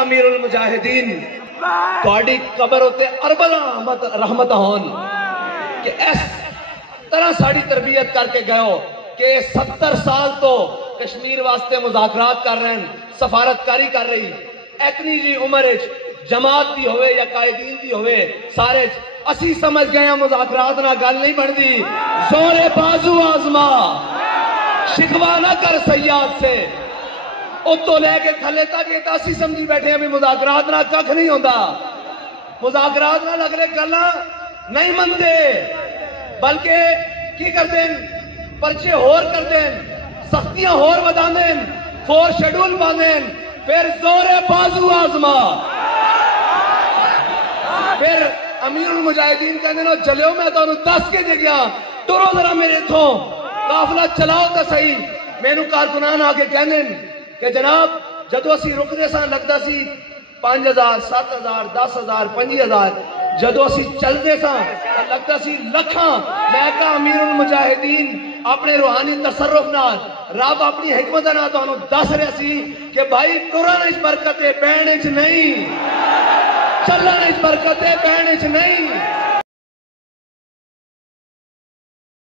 امیر المجاہدین تہاڈی قبر اتے اربلاں رحمت ہون کہ اس طرح ساری تربیت کر کے گئے ہو کہ 70 سال تو کشمیر واسطے مذاکرات کر رہے ہیں، سفارت کاری کر رہی اتنی جی عمر جماعت دی ہوئے یا قائدین دی ہوئے سارے اسی سمجھ گئے ہیں مذاکرات نہ گل نہیں بڑھتی، زور بازو آزما، شکوا نہ کر سیاد سے اتو لے کے تھلے تک یہ اسی سمجھی بیٹھے ہیں بھی مذاکرات نہ کھ نہیں ہوندا، مذاکرات نہ لگ رہے گلا نہیں منتے بلکہ کی کرتے ہیں پرچے ہور کرتے ہیں، سختیاں ہور بداندے ہیں، 4 شیڈول باندھے ہیں، پھر زور بازو آزما، پھر امیر المجاہدین کہنے لو چلیو میں تو انہوں 10 کے دے گیا ٹرو ذرا میرے تھو قافلہ چلاؤ تا صحیح، مینو کارکنان آ کے کہنے کہ جناب جدو اسی رکدے سان لگتا سی 5000 7000 10000 5000 جدو اسی چلتے سان لگتا سی لکھاں، میں کہا امیر المجاہدین اپنے روحانی تصرف نال رب اپنی حکمت نال تانوں دس رہا سی کہ بھائی ٹرن وچ برکت ہے، بہن وچ نہیں، چلن وچ برکت ہے، بہن وچ نہیں۔